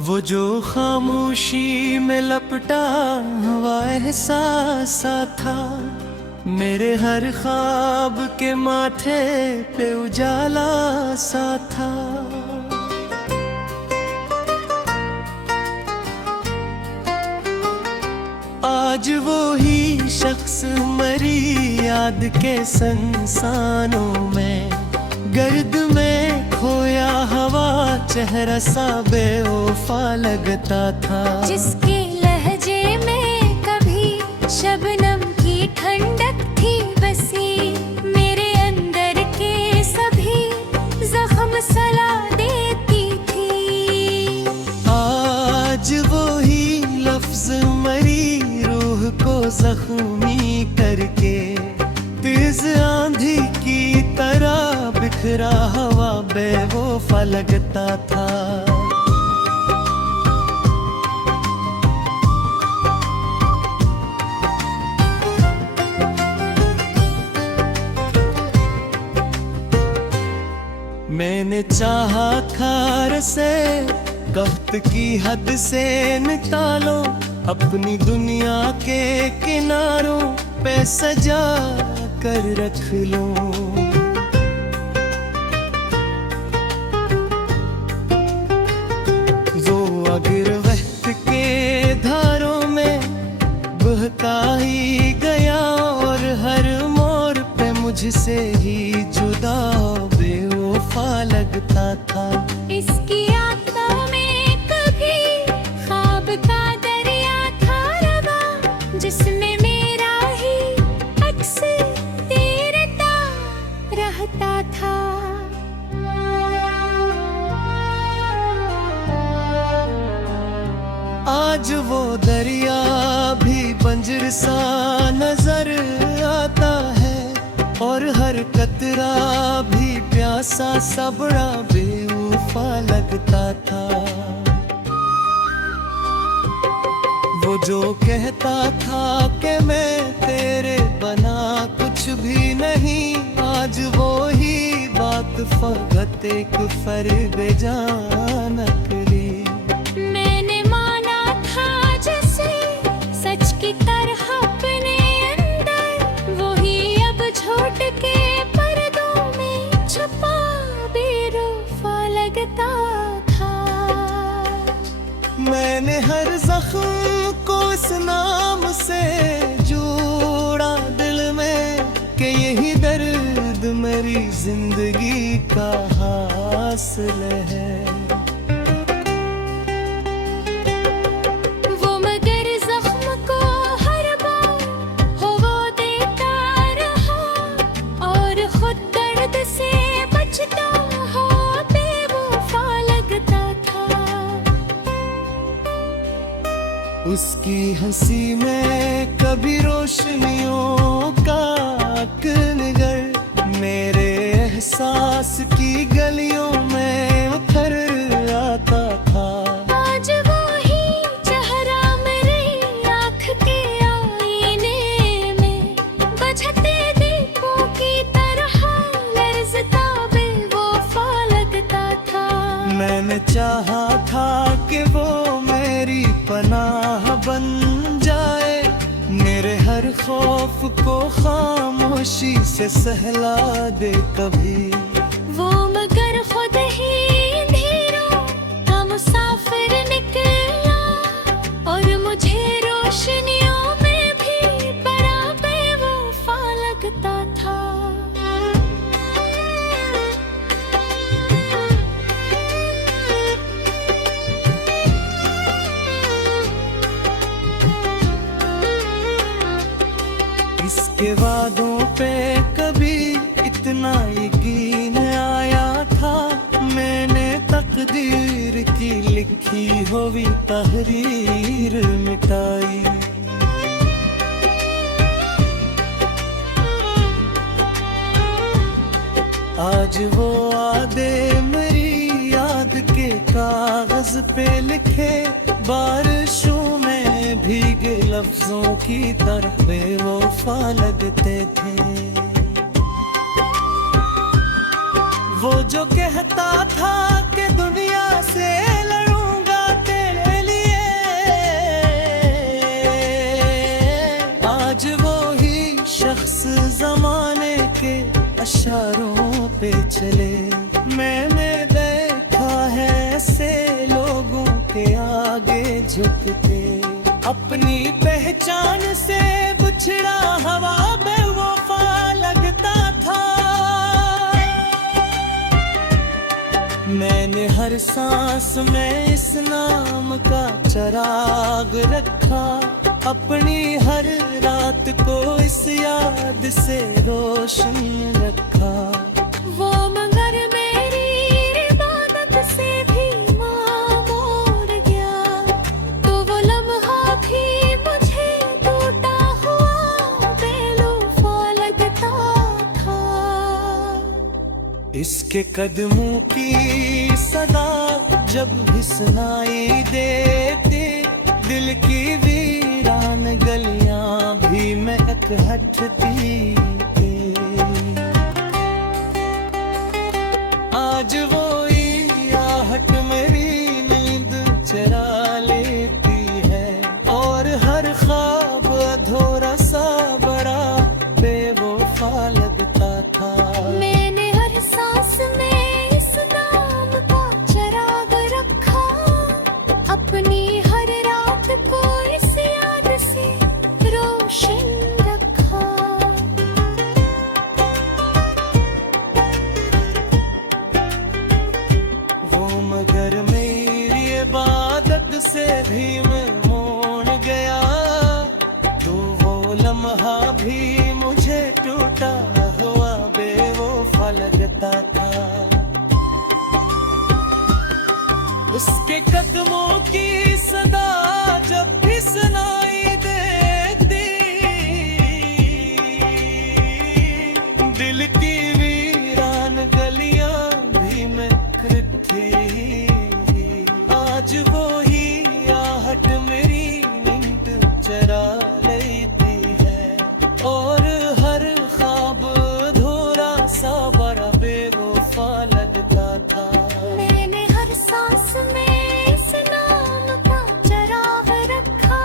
वो जो खामोशी में लपटा हुआ एहसास था, मेरे हर ख्वाब के माथे पे उजाला सा था। आज वो ही शख्स मरी याद के संसानों में, गर्द में खोया हवा चेहरा सा बेवफा लगता था। जिसके लहजे में कभी शबनम की ठंडक थी बसी, मेरे अंदर के सभी जख्म सला देती थी। आज वो ही लफ्ज मरी रूह को जख्मी करके, तेज आंधी की तरह बिखरा हवा बेवफा लगता था। मैंने चाहा खार से वक्त की हद से निकालो, अपनी दुनिया के किनारों पे सजा कर रख लो। वो अगर वक्त के धारों में बहता ही गया, और हर मोड़ पे मुझसे ही जुदा बेवफा लगता था। इसकी आंखों में कभी ख्वाब का दरिया था रवा, जिसमें मेरा ही अक्स तैरता रहता था। आज वो दरिया भी बंजर सा नजर आता है, और हर कतरा भी प्यासा सा बड़ा बेवफा लगता था। वो जो कहता था कि मैं तेरे बना कुछ भी नहीं, आज वो ही बात फकत एक फर्क जान निकली। मैंने माना था जैसे सच की तरह अपने अंदर, वो ही अब झूठ के पर्दों में छुपा बेवफा लगता था। मैंने हर जख्म को इस नाम से जोड़ा दिल में, कि यही दर्द मेरी जिंदगी का हासिल है। वो मगर जख्म को हर बार हो वो देता रहा, और खुद दर्द से बचता हो बेवफा लगता था। उसकी हंसी में कभी रोशनियों का निगर, मेरे एहसास की गलियों में उतर आता था। आज वो ही चेहरा मेरी आँख के आईने में, बुझते दीपों की तरह लर्ज़ता बेवफा लगता था। मैंने चाहा था कि वो मेरी पनाह बन जाए, मेरे हर खौफ को खामोशी से सहला दे कभी। वो मगर खुद ही अंधेरों का मुसाफिर निकला, और मुझे रोशनियों में भी बड़ा बेवफा लगता था। इसके वादों पे कभी इतना यकीन आया था, मैंने तकदीर की लिखी हुई तहरीर मिटाई। आज वो आदे मेरी याद के कागज पे लिखे, बारिशों में भीगे लफ्जों की तरह बेवफा लगते थे। वो जो कहता था कि दुनिया से लड़ूंगा तेरे लिए, आज वो ही शख्स जमाने के इशारों पे चले। मैंने देखा है ऐसे लोगों के आगे झुकते, अपनी पहचान से बिछड़ा हवा बेवफा लगता था। मैंने हर सांस में इस नाम का चिराग रखा, अपनी हर रात को इस याद से रोशन रखा। वो मगर मेरी इबादत से भी मोड़ गया, तो वो लम्हा भी मुझे टूटा हुआ बेवफा लगता था। इसके कदमों की सदा जब भी सुनाई देती, दिल की वीरान गलियां भी महक हटती थी। आज वो आहट मेरी नींद चुरा लेती है, और हर ख्वाब अधूरा सा बड़ा बेवफा लगता था। मैंने हर सांस में इस नाम का चिराग रखा, अपनी हर रात को इस याद से रोशन रखा। वो मगर मेरी इबादत से भी मैं मोड़ गया, तो वो लम्हा भी मुझे टूटा हुआ बेवफा लगता था। उसके कदमों की सदा जब भी सुनाई देती, दिल की वीरान गलियां भी महकती। आज वो ही आहट मेरी नींद चुरा लेती है, और हर ख्वाब अधूरा सा बड़ा बेवफा लगता था। मैंने हर सांस में इस नाम का चिराग रखा,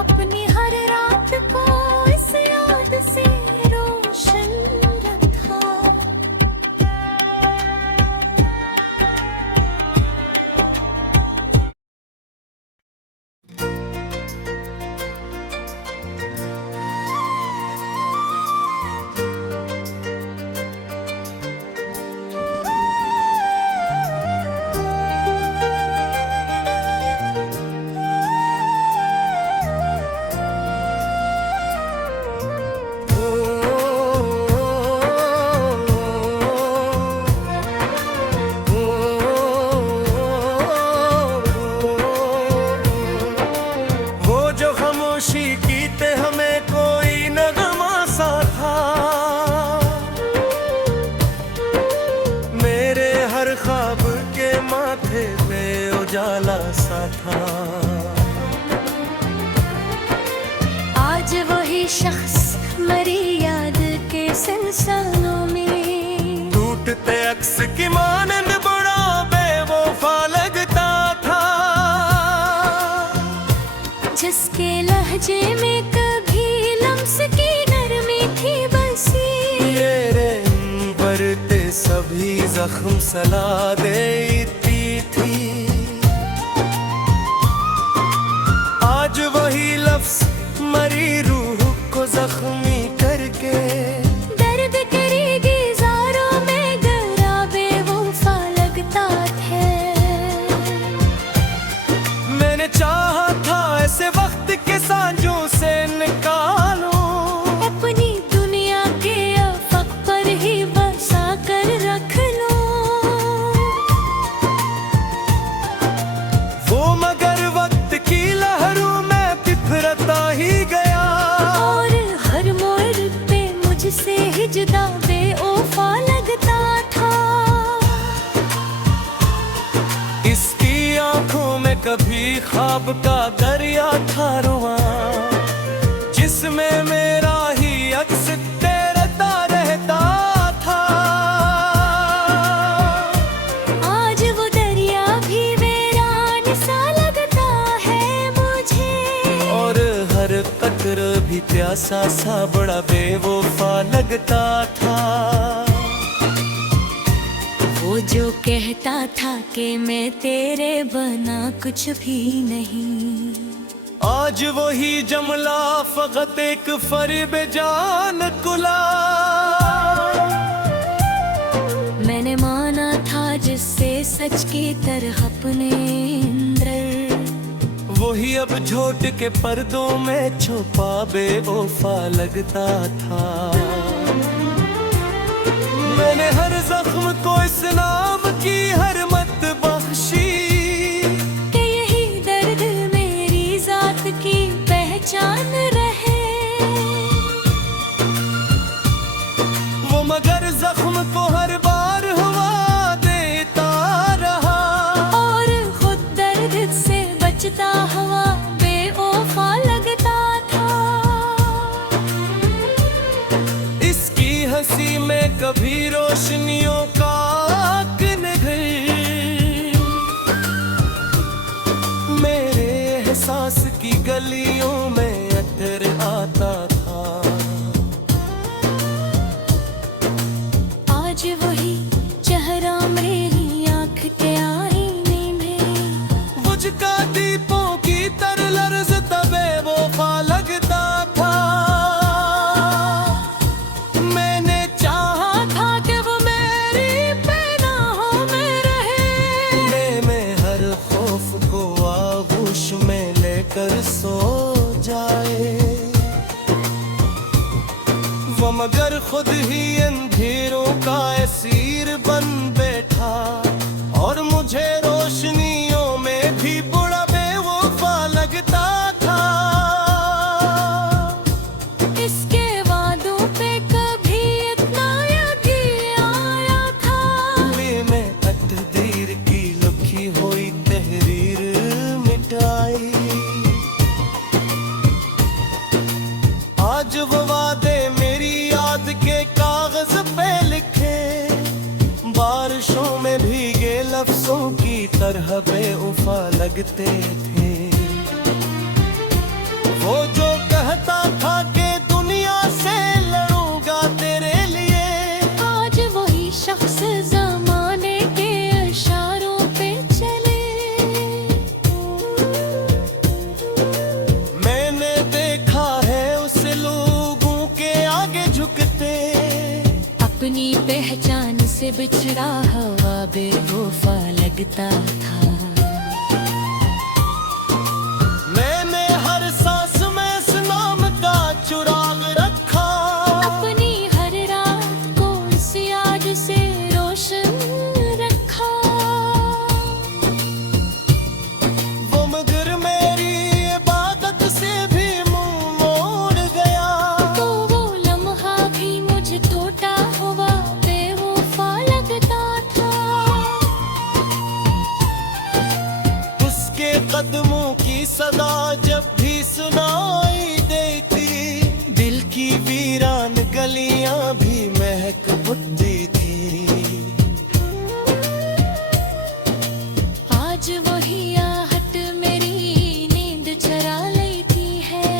अपनी हर रात को इस याद से रोशन रखा। वो जो खामोशी की ते हमें कोई नगमा सा था, मेरे हर ख्वाब के माथे पे उजाला सा था। आज वही शख्स मरी याद के सिलसिलों में, टूटते अक्स की मानंद बड़ा बेवफा लगता था। जिसके लहजे में कभी लम्स की नरमी थी बसी, ये रेम बरते सभी जख्म सला देती थी। आज वही लफ्ज मरी रूह को जख्मी करके, दर्द करेगी ज़ारों में गरा बेवफा लगता है। मैंने चाहा था ऐसे वक्त के सांझों से निकालूं, अपनी दुनिया के अफक पर ही बसा कर रख लो। वो मगर वक्त की लहरों में बिफरता ही गया, और हर मोड़ पे मुझसे ही जुदा बेवफा लगता था। इसकी आंखों में कभी ख्वाब का दरिया था रुआं, इसमें मेरा ही अक्स तैरता रहता था। आज वो दरिया भी वीरान सा लगता है मुझे, और हर कतरा भी प्यासा सा बड़ा बेवफा लगता था। वो जो कहता था कि मैं तेरे बना कुछ भी नहीं, आज वही जमला फकत एक फरीब जान कुला। मैंने माना था जिससे सच की तरह अपने अंदर, वही अब झोट के पर्दों में छुपा बेवफा लगता था। मैंने हर जख्म को इस नाम की हर मत बख्शी, कि यही दर्द मेरी जात की पहचान रहे। वो मगर जख्म को हर बार हवा देता रहा, और खुद दर्द से बचता हुआ बेवफा लगता था। इसकी हंसी में कभी रोशनियों का निगर, मेरे एहसास की गलियों में अतर आता था। आज वही चेहरा मेरी आँख के आईने में, मुझका दीपों की तरह लर्ज़ता बेवफा लगता था। मैंने चाहा था कि वो मेरी पनाहों में रहे, मैं हर खौफ को आगोश में लेकर सो जाए। वो मगर खुद ही अंधेरों का असीर बन बैठा, और मुझे रोशनियों में भी बुरा बेवफा लगता था। इसके वादों पे कभी इतना यकीन आया था, मैं तकदीर की लिखी हुई तहरीर मिटाई। आज वो वादे मेरी याद के कागज पे लिखे, बारिशों में भीगे लफ्जों की तरह बेवफा लगते थे। वो जो कहता था कि दुनिया से लड़ूंगा तेरे लिए, आज वही शख्स जमाने के इशारों पे चले। मैंने देखा है उस लोगों के आगे झुकते, अपनी पहचान से बिछड़ा हुआ बेवफा लगता था। मैंने हर सांस में इस नाम का चुराग रखा, अपनी हर रात को इस याद से रोशन रखा। वो मगर मेरी इबादत से भी मुंह मोड़ गया, तो वो लम्हा भी मुझे टूटा हुआ बेवफा लगता था। उसके कदमों की सदा जब भी सुनाई देती, दिल की वीरान गलियां भी महक उठती थी। आज वही आहट मेरी नींद चरा लेती है,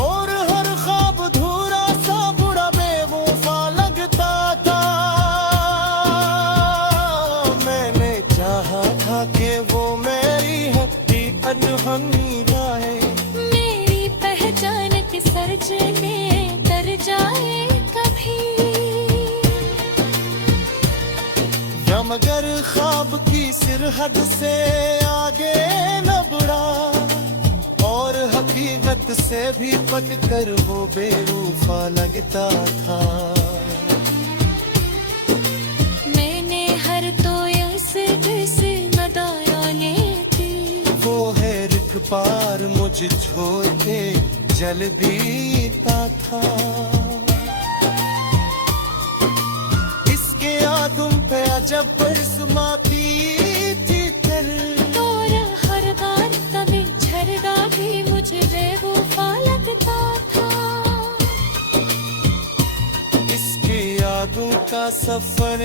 और हर ख्वाब धूरा सा बुरा बेवफा लगता था। मैंने चाहा था कि वो मेरी हट्टी अनहनी गाए, मेरी पहचान के सरजने तर जाए कभी। या मगर ख्वाब की सिरहद से आगे न बढ़ा, और हकीकत से भी पट कर वो बेवफा लगता था। मैंने हर तो ऐसे जैसे नदायाने थी, वो है रिख पार मुझे छोड़ के जल बीता था। इसके आदम पे अजब बरसमाती थी कर, तोरा हर बार तभी झरदा भी मुझे बेवफा लगता था। का सफर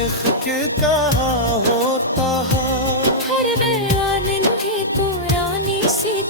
के कहाँ होता है हर बयान नहीं पुरानी सी